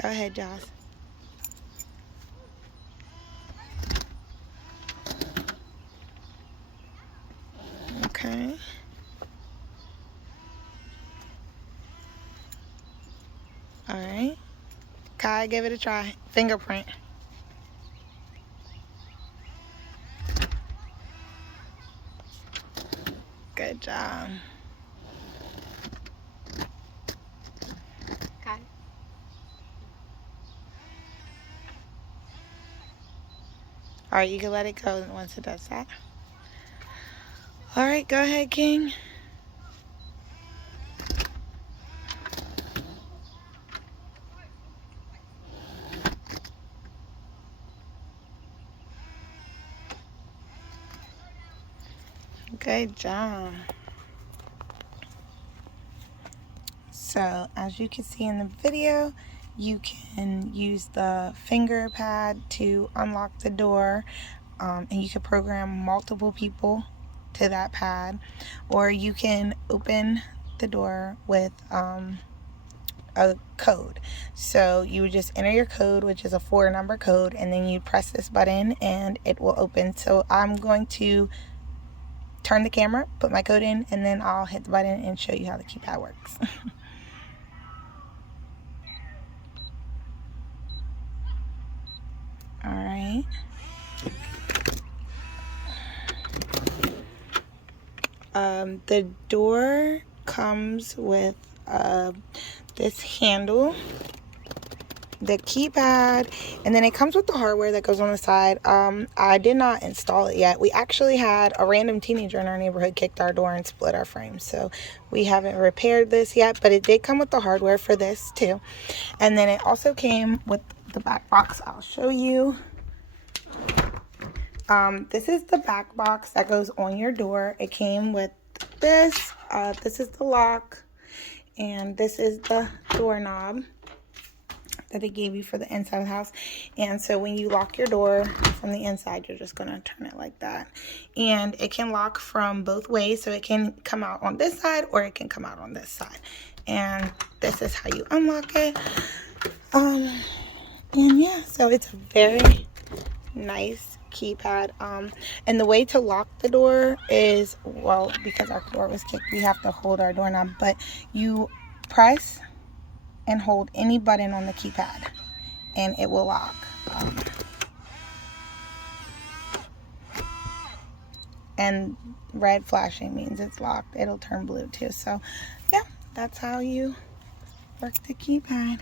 Go ahead, Joss. Okay. All right. Kai, give it a try. Fingerprint. Good job. Kai. All right, you can let it go once it does that. All right, go ahead, King. Good job. So, as you can see in the video, you can use the finger pad to unlock the door, and you can program multiple people to that pad, or you can open the door with a code. So you would just enter your code, which is a 4-number code, and then you press this button and it will open. So I'm going to turn the camera, put my code in, and then I'll hit the button and show you how the keypad works. All right. The door comes with this handle, the keypad, and then it comes with the hardware that goes on the side. I did not install it yet. We actually had a random teenager in our neighborhood kicked our door and split our frame, so we haven't repaired this yet, but it did come with the hardware for this too. And then it also came with the back box. I'll show you. This is the back box that goes on your door. It came with this. This is the lock, and this is the doorknob that they gave you for the inside of the house. And so when you lock your door from the inside, you're just going to turn it like that. And it can lock from both ways, so it can come out on this side or it can come out on this side. And this is how you unlock it. And yeah, so it's a very nice keypad. And the way to lock the door is, well, because our door was kicked, we have to hold our doorknob, but you press and hold any button on the keypad and it will lock. And red flashing means it's locked. It'll turn blue too. So yeah, that's how you work the keypad.